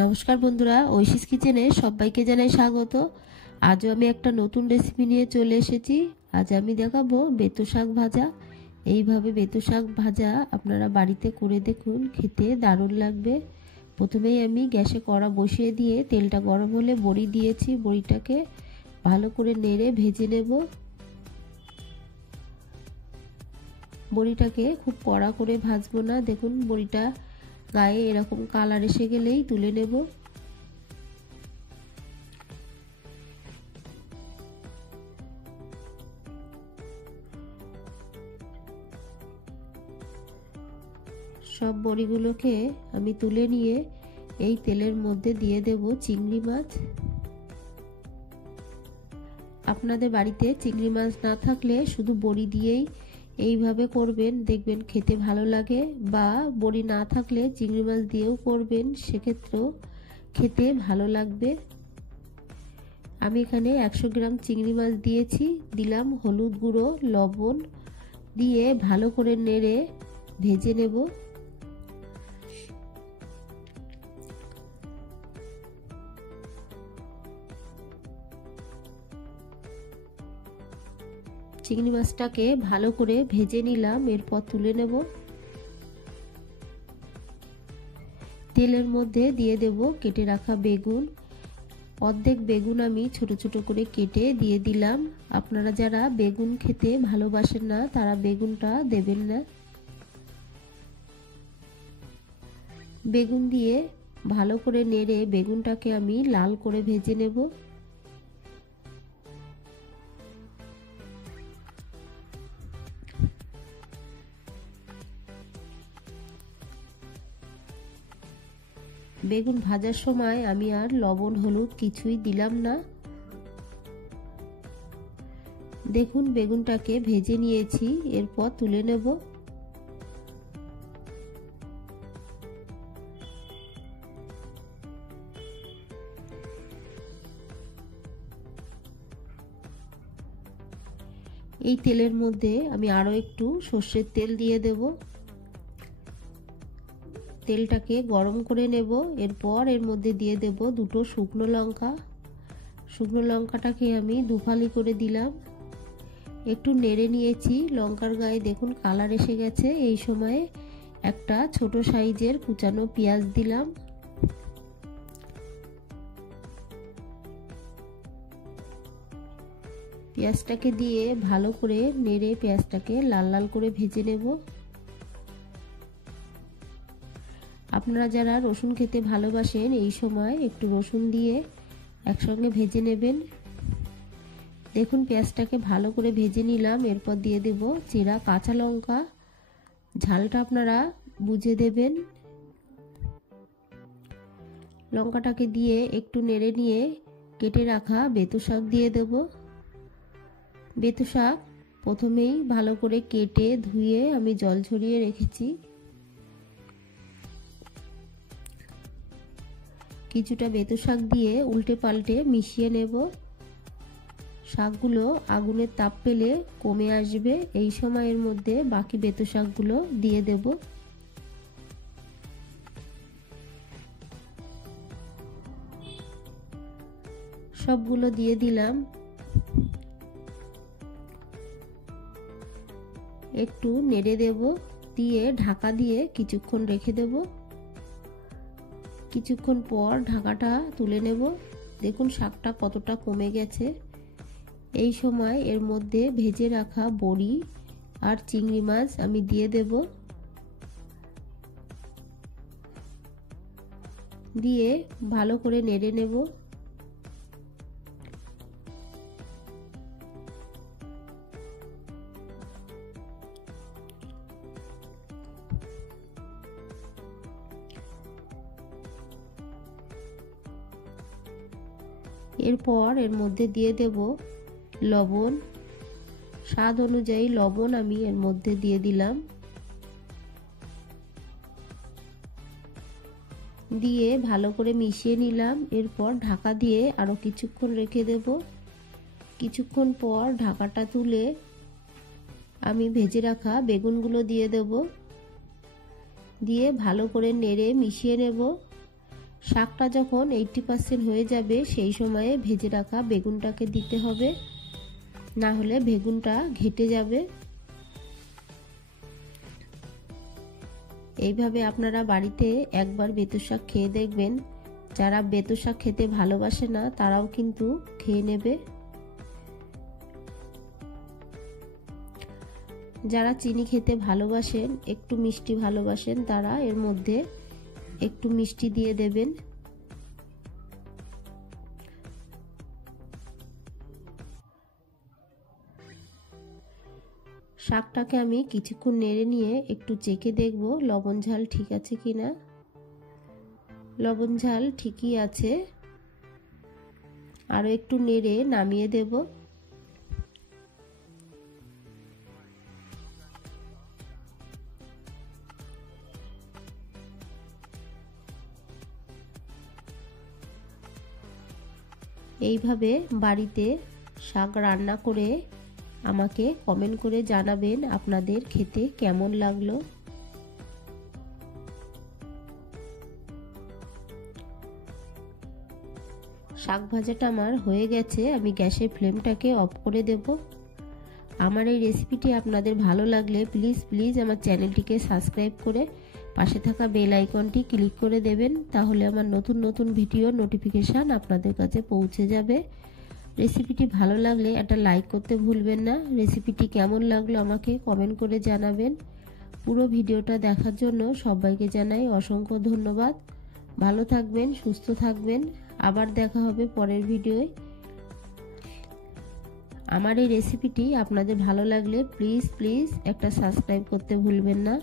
নমস্কার বন্ধুরা, ঐশীস কিচেনে সবাইকে জানাই স্বাগত। আজও আমি একটা নতুন রেসিপি নিয়ে চলে এসেছি। আজ আমি দেখাবো বেতো শাক ভাজা। এইভাবে বেতো শাক ভাজা আপনারা বাড়িতে করে দেখুন, খেতে দারুণ লাগবে। প্রথমেই আমি গ্যাসে কড়া বসিয়ে দিয়ে তেলটা গরম হলে বড়ি দিয়েছি। বড়িটাকে ভালো করে নেড়ে ভেজে নেব। বড়িটাকে খুব কড়া করে ভাজবো না। দেখুন বড়িটা গায়ে এরকম কালার এসে গেলেই তুলে নেব। সব বড়িগুলোকে আমি তুলে নিয়ে এই তেলের মধ্যে দিয়ে দেব চিংড়ি মাছ। আপনাদের বাড়িতে চিংড়ি মাছ না থাকলে শুধু বড়ি দিয়েই এইভাবে করবেন, দেখবেন খেতে ভালো লাগে। বা বড়ি না থাকলে চিংড়ি মাছ দিয়েও করবেন, সেক্ষেত্রেও খেতে ভালো লাগবে। আমি এখানে 100 গ্রাম চিংড়ি মাছ দিয়েছি। দিলাম হলুদ গুঁড়ো, লবণ দিয়ে ভালো করে নেড়ে ভেজে নেব। চিংড়ি মাছটাকে ভালো করে ভেজে নিলাম, এরপর তুলে নেব। তেলের মধ্যে দিয়ে দেব কেটে রাখা বেগুন। অর্ধেক বেগুন আমি ছোট ছোট করে কেটে দিয়ে দিলাম। আপনারা যারা বেগুন খেতে ভালোবাসেন না তারা বেগুনটা দেবেন না। বেগুন দিয়ে ভালো করে নেড়ে বেগুনটাকে আমি লাল করে ভেজে নেব। বেগুন ভাজার সময় আমি আর লবণ হলুদ কিছুই দিলাম না। দেখুন বেগুনটাকে ভেজে নিয়েছি, এরপর তুলে নেব। এই তেলের মধ্যে আমি আরো একটু সর্ষের তেল দিয়ে দেব। তেলটাকে গরম করে নেব। এরপর এর মধ্যে দিয়ে দেব দুটো শুকনো লঙ্কা। শুকনো লঙ্কাটাকে আমি দুফালি করে দিলাম। একটু নেড়ে নিয়েছি। লঙ্কার গায়ে দেখুন কালার এসে গেছে। এই সময়ে একটা ছোট সাইজের কুচানো পেঁয়াজ দিলাম। পেঁয়াজটাকে দিয়ে ভালো করে নেড়ে পেঁয়াজটাকে লাল লাল করে ভেজে নেব। আপনারা যারা রসুন খেতে ভালোবাসেন এই সময় একটু রসুন দিয়ে একসঙ্গে ভেজে নেবেন। দেখুন পেঁয়াজটাকে ভালো করে ভেজে নিলাম। এরপর দিয়ে দেব চেরা কাঁচা লঙ্কা। ঝালটা আপনারা বুঝে দেবেন। লঙ্কাটাকে দিয়ে একটু নেড়ে নিয়ে কেটে রাখা বেতো শাক দিয়ে দেব। বেতো শাক প্রথমেই ভালো করে কেটে ধুয়ে আমি জল ঝরিয়ে রেখেছি। কিছুটা বেতো শাক দিয়ে উল্টে পাল্টে মিশিয়ে নেব। শাকগুলো আগুনের তাপ পেলে কমে আসবে। এই সময়ের মধ্যে বাকি বেতো শাকগুলো দিয়ে দেব। সবগুলো দিয়ে দিলাম। একটু নেড়ে দেব, দিয়ে ঢাকা দিয়ে কিছুক্ষণ রেখে দেব। কিছুক্ষণ পর ঢাকাটা তুলে নেব। দেখুন শাকটা কতটা কমে গেছে। এই সময় এর মধ্যে ভেজে রাখা বড়ি আর চিংড়ি মাছ আমি দিয়ে দেব। দিয়ে ভালো করে নেড়ে নেব। এরপর এর মধ্যে দিয়ে দেব লবণ। স্বাদ অনুযায়ী লবণ আমি এর মধ্যে দিয়ে দিলাম। দিয়ে ভালো করে মিশিয়ে নিলাম। এরপর ঢাকা দিয়ে আরো কিছুক্ষণ রেখে দেব। কিছুক্ষণ পর ঢাকাটা তুলে আমি ভেজে রাখা বেগুনগুলো দিয়ে দেব। দিয়ে ভালো করে নেড়ে মিশিয়ে নেব। শাকটা যখন 80% হয়ে যাবে সেই সময়ে ভেজে রাখা বেগুনটাকে দিতে হবে, না হলে বেগুনটা ঘেটে যাবে। এইভাবে আপনারা বাড়িতে একবার বেঁতু শাক খেয়ে দেখবেন। যারা বেঁতু শাক খেতে ভালোবাসে না তারাও কিন্তু খেয়ে নেবে। যারা চিনি খেতে ভালোবাসেন, একটু মিষ্টি ভালোবাসেন, তারা এর মধ্যে একটু মিষ্টি দিয়ে দেবেন। শাকটাকে আমি কিছুক্ষণ নেড়ে নিয়ে একটু চেখে দেখব লবণ ঝাল ঠিক আছে কিনা। লবণ ঝাল ঠিকই আছে। আরো একটু নেড়ে নামিয়ে দেব। এইভাবে বাড়িতে শাক রান্না করে আমাকে কমেন্ট করে জানাবেন আপনাদের খেতে কেমন লাগলো। শাক ভাজাটা আমার হয়ে গেছে, আমি গ্যাসের ফ্লেমটাকে অফ করে দেব। আমার এই রেসিপিটি আপনাদের ভালো লাগলে প্লিজ আমার চ্যানেলটিকে সাবস্ক্রাইব করে পাশে থাকা বেল আইকনটি ক্লিক করে দেবেন, তাহলে আমার নতুন ভিডিও নোটিফিকেশান আপনাদের কাছে পৌঁছে যাবে। রেসিপিটি ভালো লাগলে একটা লাইক করতে ভুলবেন না। রেসিপিটি কেমন লাগলো আমাকে কমেন্ট করে জানাবেন। পুরো ভিডিওটা দেখার জন্য সবাইকে জানাই অসংখ্য ধন্যবাদ। ভালো থাকবেন, সুস্থ থাকবেন। আবার দেখা হবে পরের ভিডিওয়ে। আমার এই রেসিপিটি আপনাদের ভালো লাগলে প্লিজ একটা সাবস্ক্রাইব করতে ভুলবেন না।